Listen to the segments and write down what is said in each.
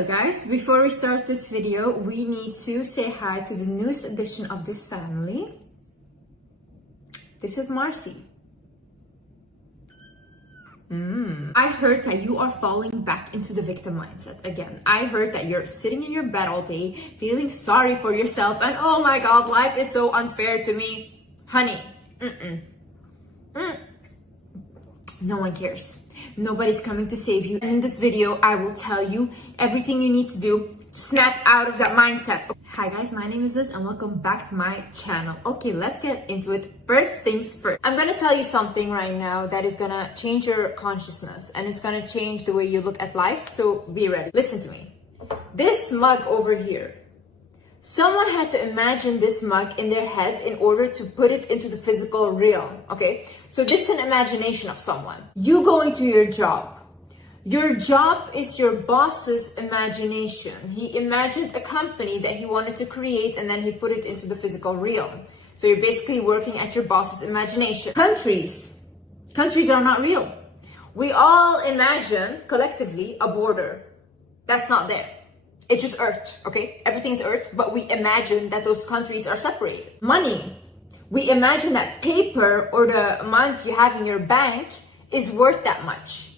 Hello guys, before we start this video, we need to say hi to the newest addition of this family. This is Marcy. I heard that you are falling back into the victim mindset again. I heard that you're sitting in your bed all day, feeling sorry for yourself, and oh my god, life is so unfair to me. Honey, no one cares. Nobody's coming to save you. And in this video, I will tell you everything you need to do to snap out of that mindset. Hi guys, my name is Liz and welcome back to my channel. Okay, let's get into it. First things first. I'm gonna tell you something right now that is gonna change your consciousness and it's gonna change the way you look at life, so be ready. Listen to me. This mug over here, someone had to imagine this mug in their head in order to put it into the physical realm, okay? So this is an imagination of someone. You going to your job. Your job is your boss's imagination. He imagined a company that he wanted to create and then he put it into the physical realm. So you're basically working at your boss's imagination. Countries are not real. We all imagine collectively a border. That's not there. It's just Earth, okay? Everything's Earth, but we imagine that those countries are separated. Money. We imagine that paper or the amount you have in your bank is worth that much.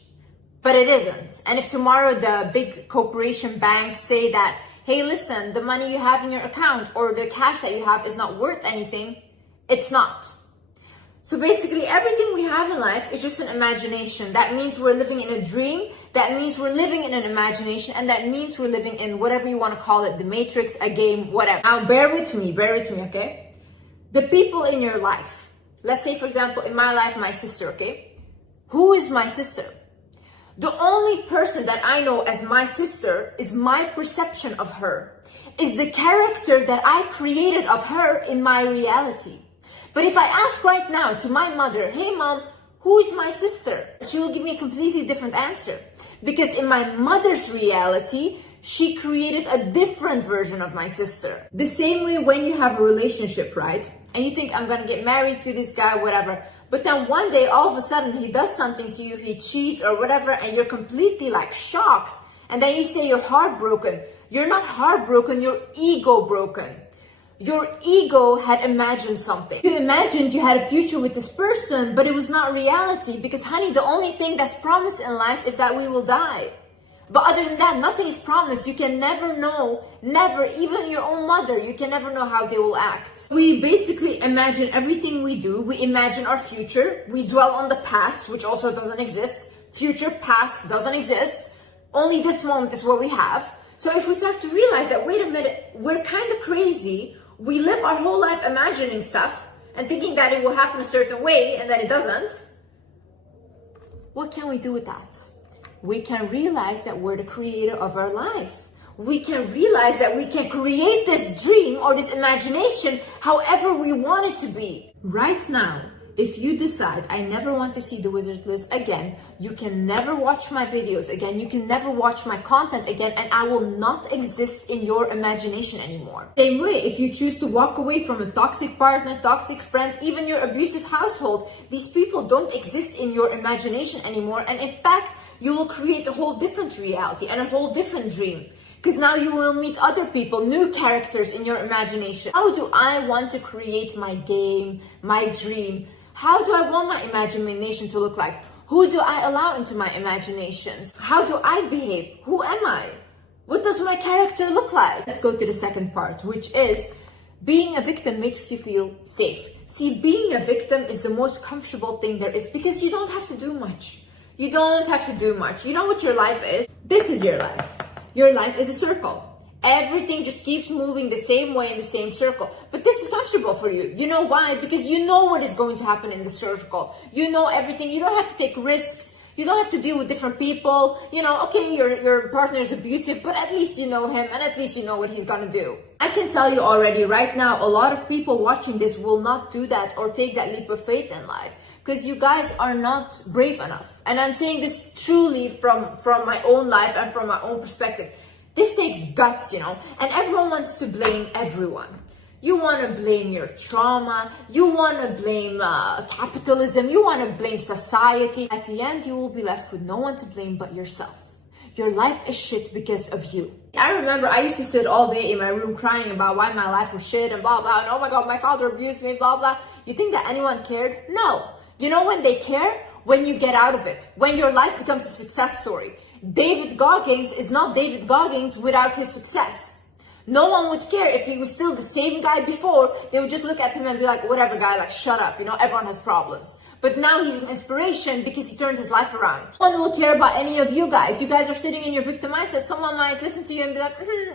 But it isn't. And if tomorrow the big corporation banks say that, hey, listen, the money you have in your account or the cash that you have is not worth anything, it's not. So basically everything we have in life is just an imagination. That means we're living in a dream. That means we're living in an imagination. And that means we're living in whatever you want to call it, the matrix, a game, whatever. Now bear with me, okay? The people in your life. Let's say, for example, in my life, my sister, okay? Who is my sister? The only person that I know as my sister is my perception of her, is the character that I created of her in my reality. But if I ask right now to my mother, hey mom, who is my sister? She will give me a completely different answer. Because in my mother's reality, she created a different version of my sister. The same way when you have a relationship, right? And you think, I'm gonna get married to this guy, whatever. But then one day, all of a sudden, he does something to you, he cheats or whatever, and you're completely like shocked. And then you say you're heartbroken. You're not heartbroken, you're ego broken. Your ego had imagined something. You imagined you had a future with this person, but it was not reality. Because honey, the only thing that's promised in life is that we will die. But other than that, nothing is promised. You can never know, never, even your own mother, you can never know how they will act. We basically imagine everything we do. We imagine our future. We dwell on the past, which also doesn't exist. Future, past doesn't exist. Only this moment is what we have. So if we start to realize that, wait a minute, we're kind of crazy. We live our whole life imagining stuff and thinking that it will happen a certain way and then it doesn't. What can we do with that? We can realize that we're the creator of our life. We can realize that we can create this dream or this imagination however we want it to be. Right now, if you decide, I never want to see the Wizard Liz again, you can never watch my videos again, you can never watch my content again, and I will not exist in your imagination anymore. Same way, if you choose to walk away from a toxic partner, toxic friend, even your abusive household, these people don't exist in your imagination anymore, and in fact, you will create a whole different reality and a whole different dream. Because now you will meet other people, new characters in your imagination. How do I want to create my game, my dream? How do I want my imagination to look like? Who do I allow into my imaginations? How do I behave? Who am I? What does my character look like? Let's go to the second part, which is being a victim makes you feel safe. See, being a victim is the most comfortable thing there is because you don't have to do much. You don't have to do much. You know what your life is? This is your life. Your life is a circle. Everything just keeps moving the same way in the same circle. But this is comfortable for you. You know why? Because you know what is going to happen in the circle. You know everything. You don't have to take risks. You don't have to deal with different people. You know, okay, your partner is abusive, but at least you know him and at least you know what he's gonna do. I can tell you already right now, a lot of people watching this will not do that or take that leap of faith in life because you guys are not brave enough. And I'm saying this truly from my own life and from my own perspective. This takes guts, you know, and everyone wants to blame everyone. You want to blame your trauma, you want to blame capitalism, you want to blame society. At the end, you will be left with no one to blame but yourself. Your life is shit because of you. I remember I used to sit all day in my room crying about why my life was shit and blah, blah. And oh my God, my father abused me, blah, blah. You think that anyone cared? No. You know when they care? When you get out of it. When your life becomes a success story. David Goggins is not David Goggins without his success. No one would care if he was still the same guy before. They would just look at him and be like, whatever guy, like shut up, you know, everyone has problems. But now he's an inspiration because he turned his life around. No one will care about any of you guys. You guys are sitting in your victim mindset. Someone might listen to you and be like,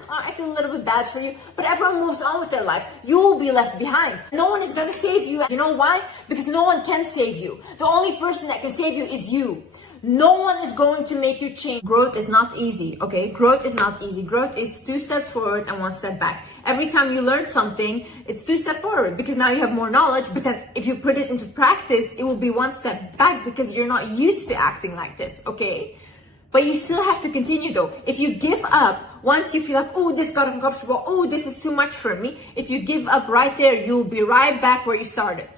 I feel a little bit bad for you. But everyone moves on with their life. You will be left behind. No one is going to save you. You know why? Because no one can save you. The only person that can save you is you. No one is going to make you change. Growth is not easy, okay? Growth is not easy. Growth is 2 steps forward and 1 step back. Every time you learn something, it's 2 steps forward because now you have more knowledge, but then if you put it into practice, it will be 1 step back because you're not used to acting like this, okay? But you still have to continue though. If you give up, once you feel like, oh, this got uncomfortable, oh, this is too much for me, if you give up right there, you'll be right back where you started.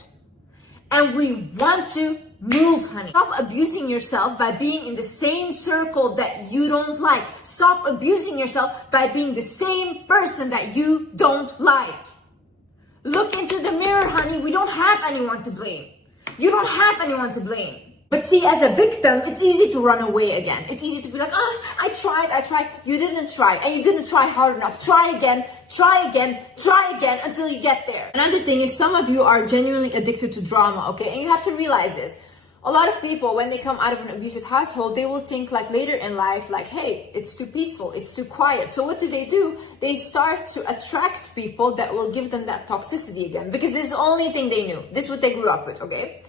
And we want to move, honey. Stop abusing yourself by being in the same circle that you don't like. Stop abusing yourself by being the same person that you don't like. Look into the mirror, honey. We don't have anyone to blame. You don't have anyone to blame. But see, as a victim, it's easy to run away again. It's easy to be like, oh, I tried. You didn't try, and you didn't try hard enough. Try again until you get there. Another thing is some of you are genuinely addicted to drama, okay? And you have to realize this. A lot of people, when they come out of an abusive household, they will think like later in life, like, hey, it's too peaceful, it's too quiet. So what do? They start to attract people that will give them that toxicity again, because this is the only thing they knew. This is what they grew up with, okay?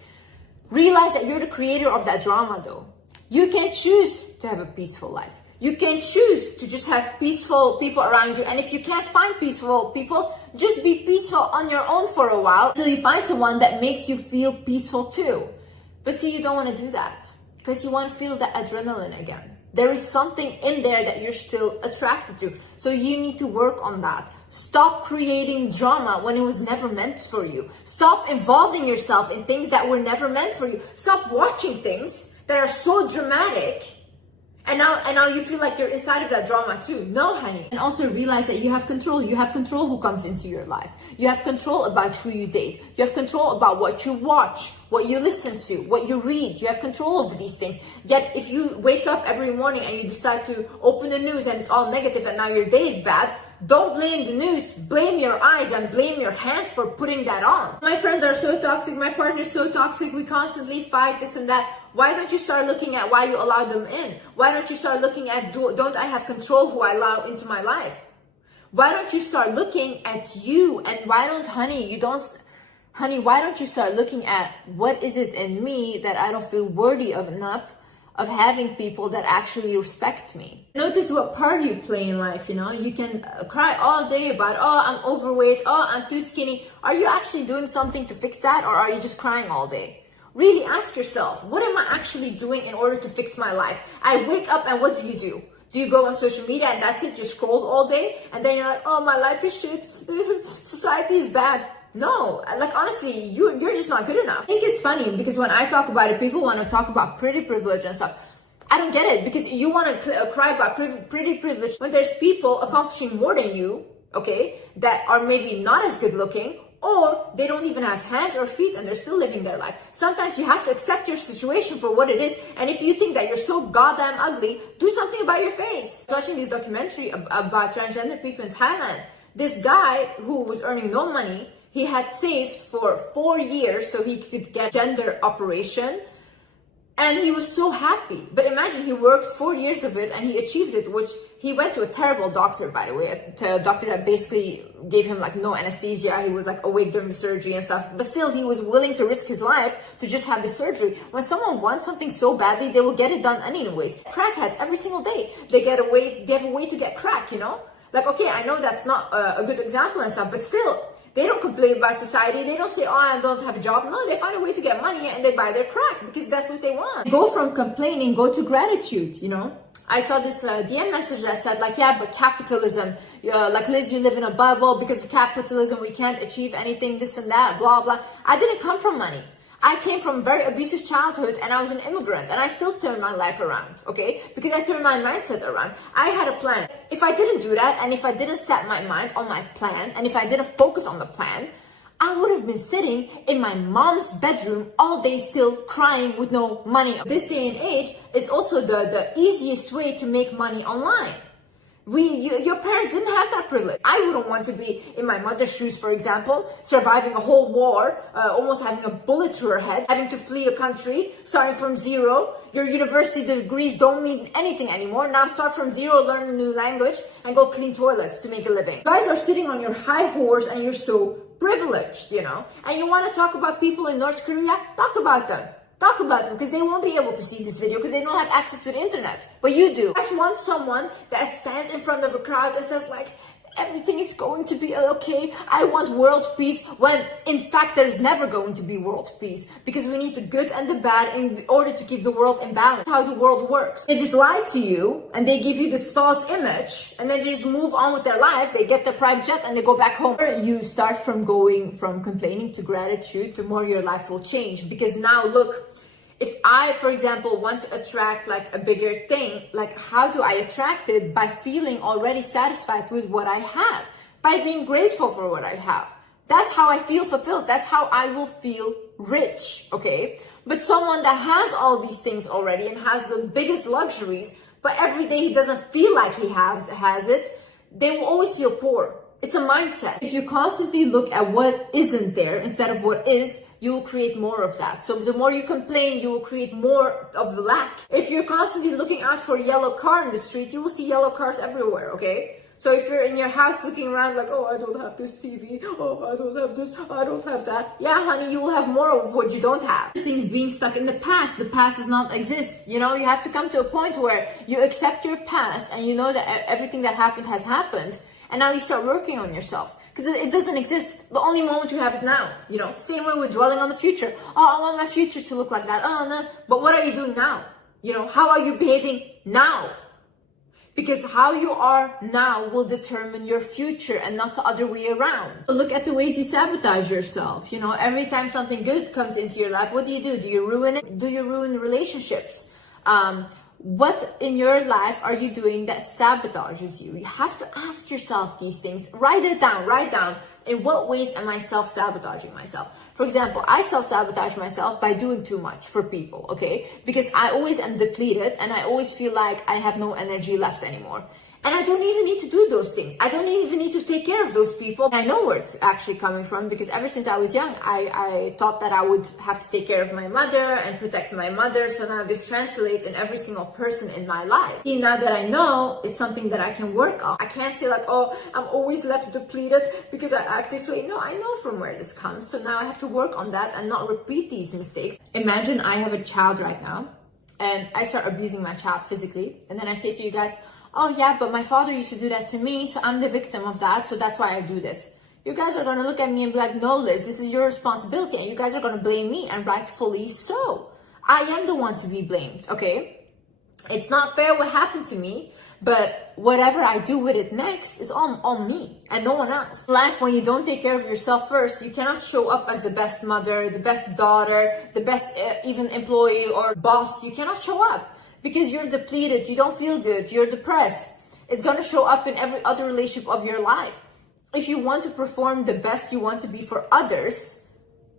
Realize that you're the creator of that drama though. You can choose to have a peaceful life. You can choose to just have peaceful people around you. And if you can't find peaceful people, just be peaceful on your own for a while until you find someone that makes you feel peaceful too. But see, you don't want to do that because you want to feel that adrenaline again. There is something in there that you're still attracted to. So you need to work on that. Stop creating drama when it was never meant for you. Stop involving yourself in things that were never meant for you. Stop watching things that are so dramatic. And now you feel like you're inside of that drama too. No, honey. And also realize that you have control. You have control who comes into your life. You have control about who you date. You have control about what you watch, what you listen to, what you read. You have control over these things. Yet if you wake up every morning and you decide to open the news and it's all negative and now your day is bad, don't blame the news, blame your eyes and blame your hands for putting that on. My friends are so toxic, my partner is so toxic, we constantly fight, this and that. Why don't you start looking at why you allow them in? Why don't you start looking at, don't I have control who I allow into my life? Why don't you start looking at you? And why don't, why don't you start looking at what is it in me that I don't feel worthy of enough of having people that actually respect me? Notice what part you play in life, you know? You can cry all day about, oh, I'm overweight, oh, I'm too skinny. Are you actually doing something to fix that, or are you just crying all day? Really ask yourself, what am I actually doing in order to fix my life? I wake up and what do? Do you go on social media and that's it? You scroll all day and then you're like, oh, my life is shit. Society is bad. No, like honestly, you're just not good enough. I think it's funny because when I talk about it, people want to talk about pretty privilege and stuff. I don't get it because you want to cry about pretty privilege when there's people accomplishing more than you, okay, that are maybe not as good looking, or they don't even have hands or feet and they're still living their life. Sometimes you have to accept your situation for what it is. And if you think that you're so goddamn ugly, do something about your face. Watching this documentary about transgender people in Thailand, this guy who was earning no money, he had saved for 4 years so he could get gender operation. And he was so happy. But imagine he worked 4 years of it and he achieved it, which he went to a terrible doctor, by the way, to a doctor that basically gave him like no anesthesia. He was like awake during the surgery and stuff. But still, he was willing to risk his life to just have the surgery. When someone wants something so badly, they will get it done anyways. Crackheads, every single day, they have a way to get crack, you know? Like, okay, I know that's not a good example and stuff, but still, they don't complain about society. They don't say, oh, I don't have a job. No, they find a way to get money and they buy their crack because that's what they want. Go from complaining, go to gratitude, you know? I saw this DM message that said like, yeah, but capitalism, like Liz, you live in a bubble because of capitalism. We can't achieve anything, this and that, blah, blah. I didn't come from money. I came from a very abusive childhood and I was an immigrant and I still turned my life around, okay? Because I turned my mindset around. I had a plan. If I didn't do that and if I didn't set my mind on my plan and if I didn't focus on the plan, I would have been sitting in my mom's bedroom all day still crying with no money. This day and age is also the easiest way to make money online. Your parents didn't have that privilege. I wouldn't want to be in my mother's shoes, for example, surviving a whole war, almost having a bullet to her head, having to flee a country, starting from zero. Your university degrees don't mean anything anymore. Now start from zero, learn a new language, and go clean toilets to make a living. You guys are sitting on your high horse and you're so privileged, you know? And you want to talk about people in North Korea? Talk about them. Talk about them, because they won't be able to see this video because they don't have access to the internet. But you do. I just want someone that stands in front of a crowd and says like, everything is going to be okay. I want world peace, when in fact there's never going to be world peace, because we need the good and the bad in order to keep the world in balance. That's how the world works. They just lie to you and they give you this false image and then just move on with their life. They get their private jet and they go back home. You start from going from complaining to gratitude, the more your life will change. Because now look, if I, for example, want to attract like a bigger thing, like how do I attract it? By feeling already satisfied with what I have, by being grateful for what I have. That's how I feel fulfilled. That's how I will feel rich, okay? But someone that has all these things already and has the biggest luxuries, but every day he doesn't feel like he has it, they will always feel poor. It's a mindset. If you constantly look at what isn't there instead of what is, you will create more of that. So the more you complain, you will create more of the lack. If you're constantly looking out for a yellow car in the street, you will see yellow cars everywhere, okay? So if you're in your house looking around like, oh, I don't have this TV, oh, I don't have this, I don't have that. Yeah, honey, you will have more of what you don't have. Things being stuck in the past does not exist. You know, you have to come to a point where you accept your past and you know that everything that happened has happened. And now you start working on yourself, because it doesn't exist. The only moment you have is now, you know. Same way with dwelling on the future. Oh, I want my future to look like that. Oh, no. But what are you doing now? You know, how are you behaving now? Because how you are now will determine your future and not the other way around. So look at the ways you sabotage yourself. You know, every time something good comes into your life, what do? Do you ruin it? Do you ruin relationships? What in your life are you doing that sabotages you? You have to ask yourself these things. Write it down. Write down, in what ways am I self-sabotaging myself? For example, I self-sabotage myself by doing too much for people, okay? Because I always am depleted and I always feel like I have no energy left anymore. And I don't even need to do those things. I don't even need to take care of those people. I know where it's actually coming from, because ever since I was young, I thought that I would have to take care of my mother and protect my mother. So now this translates in every single person in my life. See, now that I know, it's something that I can work on. I can't say like, oh, I'm always left depleted because I act this way. No, I know from where this comes. So now I have to work on that and not repeat these mistakes. Imagine I have a child right now and I start abusing my child physically. And then I say to you guys, oh yeah, but my father used to do that to me, so I'm the victim of that, so that's why I do this. You guys are gonna look at me and be like, no, Liz, this is your responsibility, and you guys are gonna blame me, and rightfully so. I am the one to be blamed, okay? It's not fair what happened to me, but whatever I do with it next is on me and no one else. In life, when you don't take care of yourself first, you cannot show up as the best mother, the best daughter, the best even employee or boss. You cannot show up. Because you're depleted, you don't feel good, you're depressed. It's gonna show up in every other relationship of your life. If you want to perform the best you want to be for others,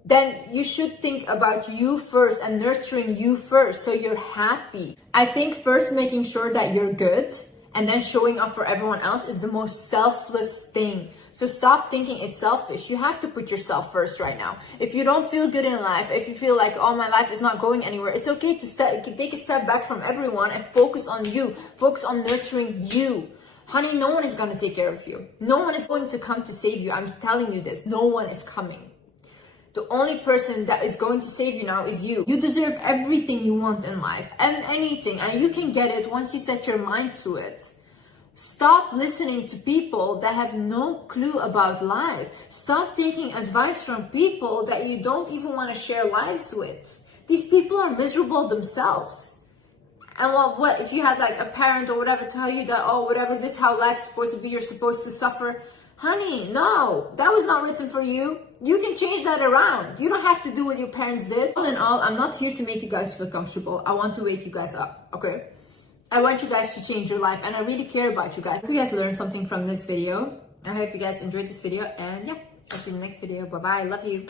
then you should think about you first and nurturing you first so you're happy. I think first making sure that you're good and then showing up for everyone else is the most selfless thing. So stop thinking it's selfish. You have to put yourself first right now. If you don't feel good in life, if you feel like, oh, my life is not going anywhere, it's okay to take a step back from everyone and focus on you. Focus on nurturing you. Honey, no one is going to take care of you. No one is going to come to save you. I'm telling you this. No one is coming. The only person that is going to save you now is you. You deserve everything you want in life and anything. And you can get it once you set your mind to it. Stop listening to people that have no clue about life. Stop taking advice from people that you don't even want to share lives with. These people are miserable themselves. And what if you had like a parent or whatever tell you that, oh, whatever, this is how life's supposed to be, you're supposed to suffer. Honey, no, that was not written for you. You can change that around. You don't have to do what your parents did. All in all, I'm not here to make you guys feel comfortable. I want to wake you guys up, okay? I want you guys to change your life, and I really care about you guys. I hope you guys learned something from this video. I hope you guys enjoyed this video, and yeah, I'll see you in the next video. Bye-bye. Love you.